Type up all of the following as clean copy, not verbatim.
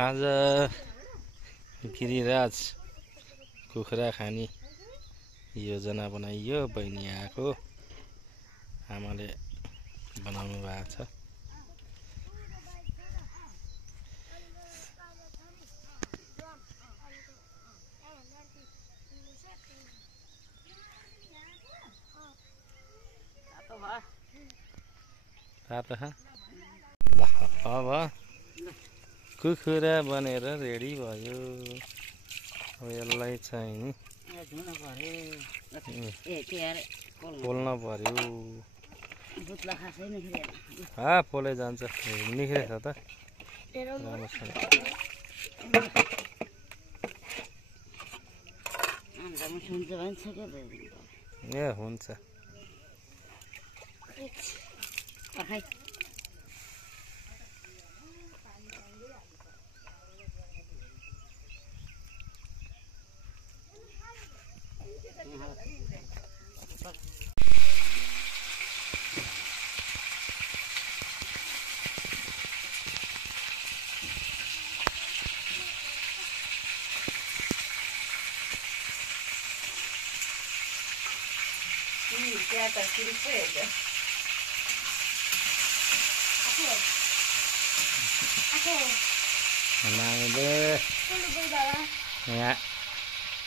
आज गिरिराज कुखुरा खाने योजना बनाइयो। बहिनी आएको, आमाले बनाउनु भएको छ। अब कुखुरा बनेर रेडी भयो। अब यसलाई चाहिँ पोल्न पर्यो। पोले जान्छ, निख्रेछ त राम्रोसँग। ए हुन्छ। हामीले यहाँ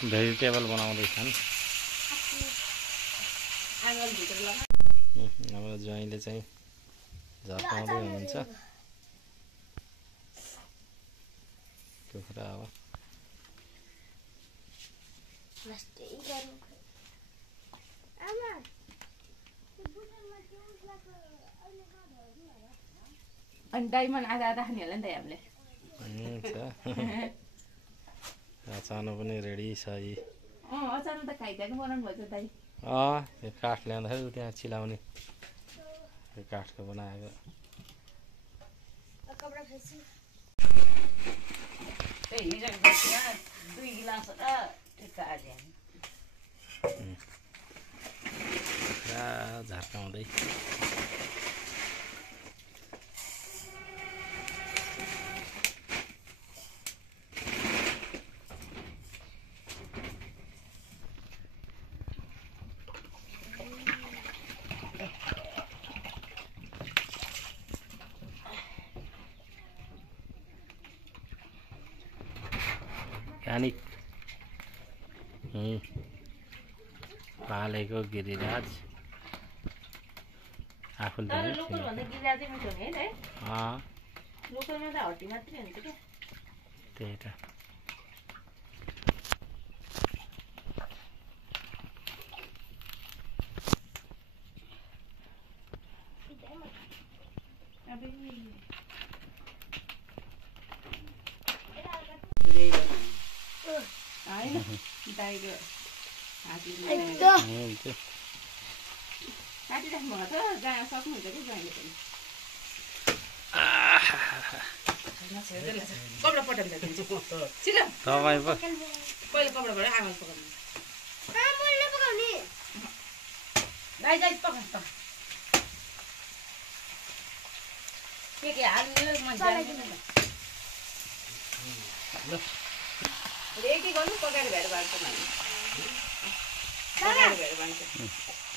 भेजिटेबल बनाउँदैछन्। हाम्रो ज्वाइँले चाहिँ झर्काउँदै हुनुहुन्छ कुखुरा। अब अनि डायमन्ड आधा आधा खाने होला नि त हामीले। अचानो पनि रेडी छ। अचानो त खाइदिएको बनाउनु भएछ दाइ। त्यो काठ ल्याउँदाखेरि त्यहाँ चिलाउने काठको बनाएको। झर्काउँदै पालेको गिरिराज आफूले त्यही त।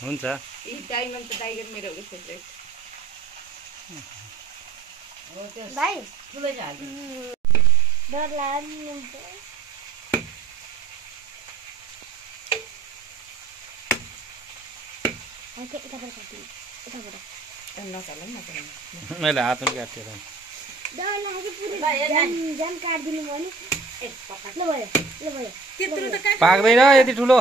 हुन्छ। डायमन्ड त टाइगर मेरो हो फेभरेट। भाइ ठुलो झाल डर लाग्यो। ओके यताबाट काट्नु, यताबाट मैले हातमा काटेर डर लाग्यो पुरै जान काट्दिनु भयो नि। ल भयो ल भयो। त्यत्रो त पाक्दैन यति ठुलो।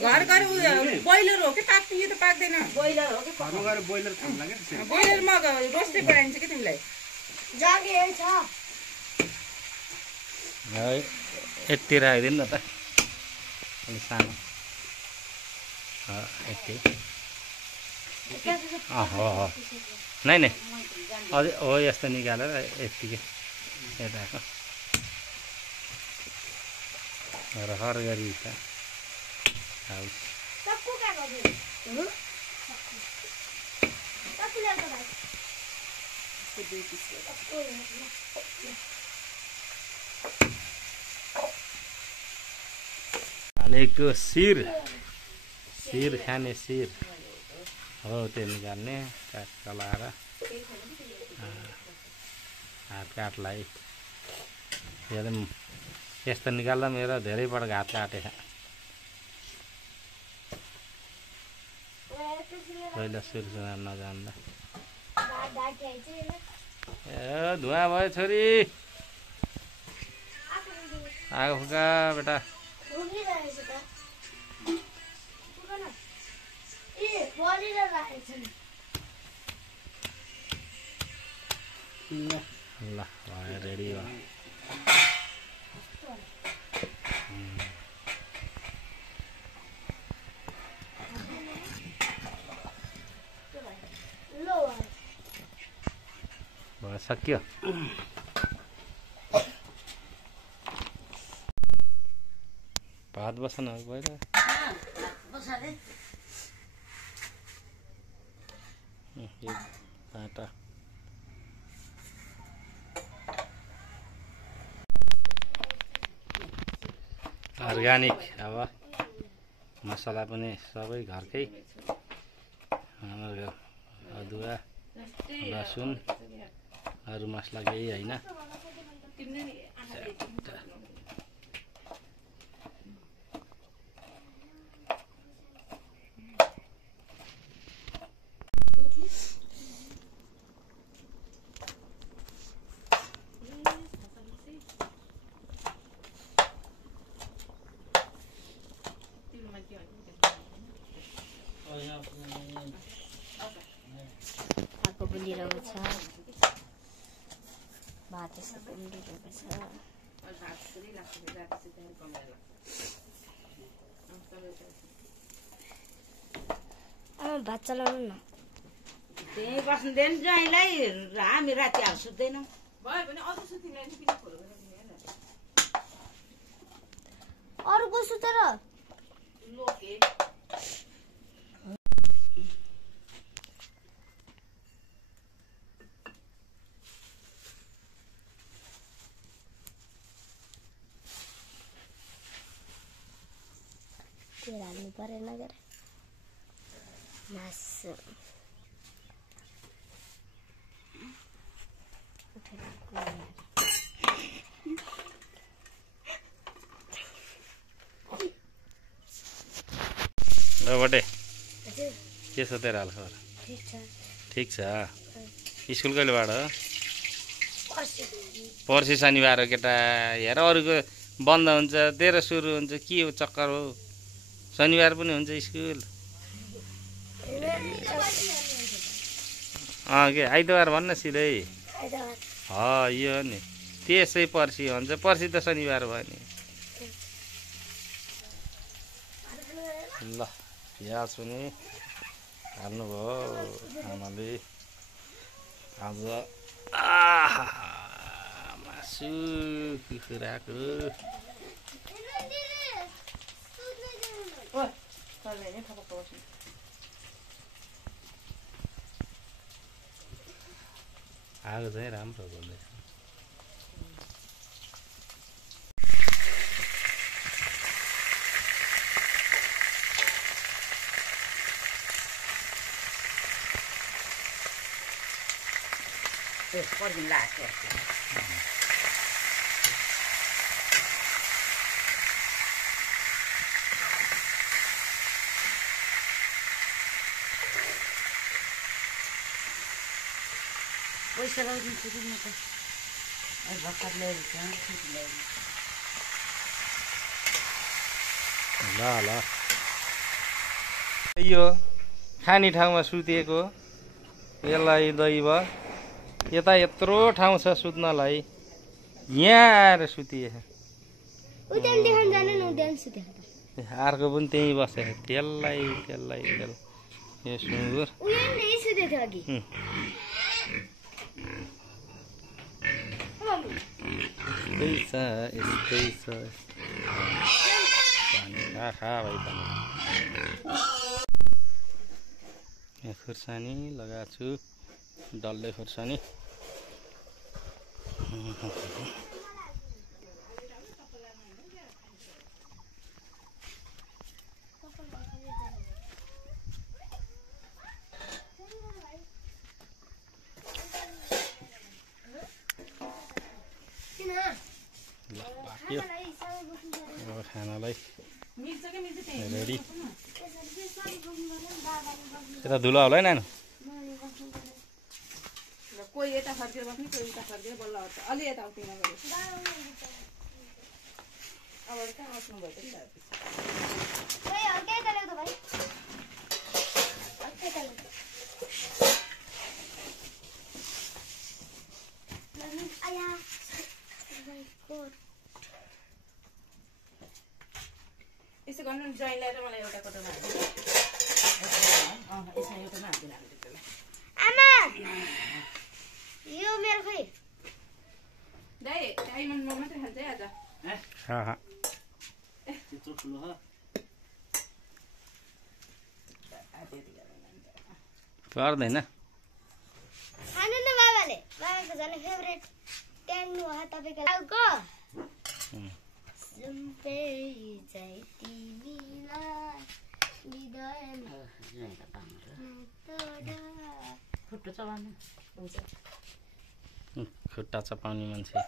घर घर बोइलर हो कि पाक्ने? यो त पाक्दैन। बोइलर हो कि बोइलरमा रोस्टै बनाइन्छ कि तिमीलाई? जागे छ है यति राखिदिनु न त, अलिक सानो यति। हो नै नै अझै हो यस्तो निकालेर यत्तिकै यताको रहर गरी त हाउस। हालेको शिर खाने शिर हो त्यो निकाल्ने काट चलाएर हातकाटलाई यस्तो निकाल्दा मेरो धेरै पटक हात काटेछ पहिला सुरु नजान्दा ए धुवा भयो छोरी आगो फुका बेटा ल भयो रेडी भयो सक्यो भात बस्न गएर आटा अर्ग्यानिक अब मसला पनि सबै घरकै अदुवा लसुन अरू मसला केही होइन आगो बलिरहेको छ भात यसो बलिरहेको छ भात चलाउनु न त्यही बस्नु दिनु ज्वाइँलाई हामी राति हाल सुत्दैनौँ भयो भने अरू सुतिलाई किन खोलो अरूको सुतेर लोके तेल हाल्नु परेन गरे मासु बटे के छ तेरो हालखबर ठिक छ स्कुल कहिलेबाट हो पर्सि शनिबार हो केटा हेर अरूको बन्द हुन्छ तेरो सुरु हुन्छ के हो चक्कर हो शनिबार पनि हुन्छ स्कुल के आइतबार भन्न सिधै यो नि त्यसै पर्सि हुन्छ पर्सि त शनिबार भयो नि ल प्याज पनि हाल्नुभयो आमाले आज मासु कुखुराको आगो चाहिँ राम्रो बोल्दैछ पर्दिन लाग्छ पैसा लगाइदिन्छु नि म त भर्खर ल्याएर ल यो खाने ठाउँमा सुतेको यसलाई दैव यता यत्रो ठाउँ छ सुत्नलाई यहाँ आएर सुतिए अर्को पनि त्यहीँ बसेको त्यसलाई यो सुँगुर यस्तै छ खा भाइ पानी यहाँ खुर्सानी लगाएको छु डल्ले खुर्सानी यो अब खानालाई रेडी यता धुलो होला है नानु कोही यता फर्केर बस्ने कोही यता फर्केर बल्ल आउँछ अलि यता आउँथेन गरे अब कहाँ आउनु भयो त यसो गर्नु नि ज्वाइन ल्याएर मलाई एउटा कोटोमा यसमा एउटामा हाल्दिनँ आमा यो मेरो खोइ दाइ डायमन्ड म मात्रै खान्छ है आज त्यत्रो ठुलो हो पर्दैन खानु न बाबाले बाबाको झन् फेभरेट ट्याङ्नु हो तपाईँको लाउको सुम्पे चाहिँ तिमीलाई हृदयमा खुट्टो चलाउनु हुन्छ खुट्टा चपाउने मान्छे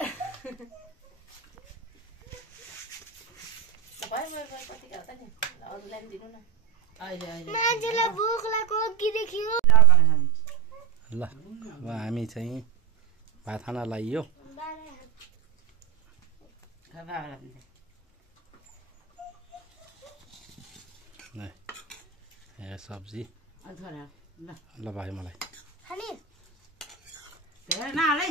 मान्छेलाई भोक लाग्यो कि देखियो ल अब हामी चाहिँ भात खान लागियो ए सब्जी ल भाइ मलाई खाने नहालै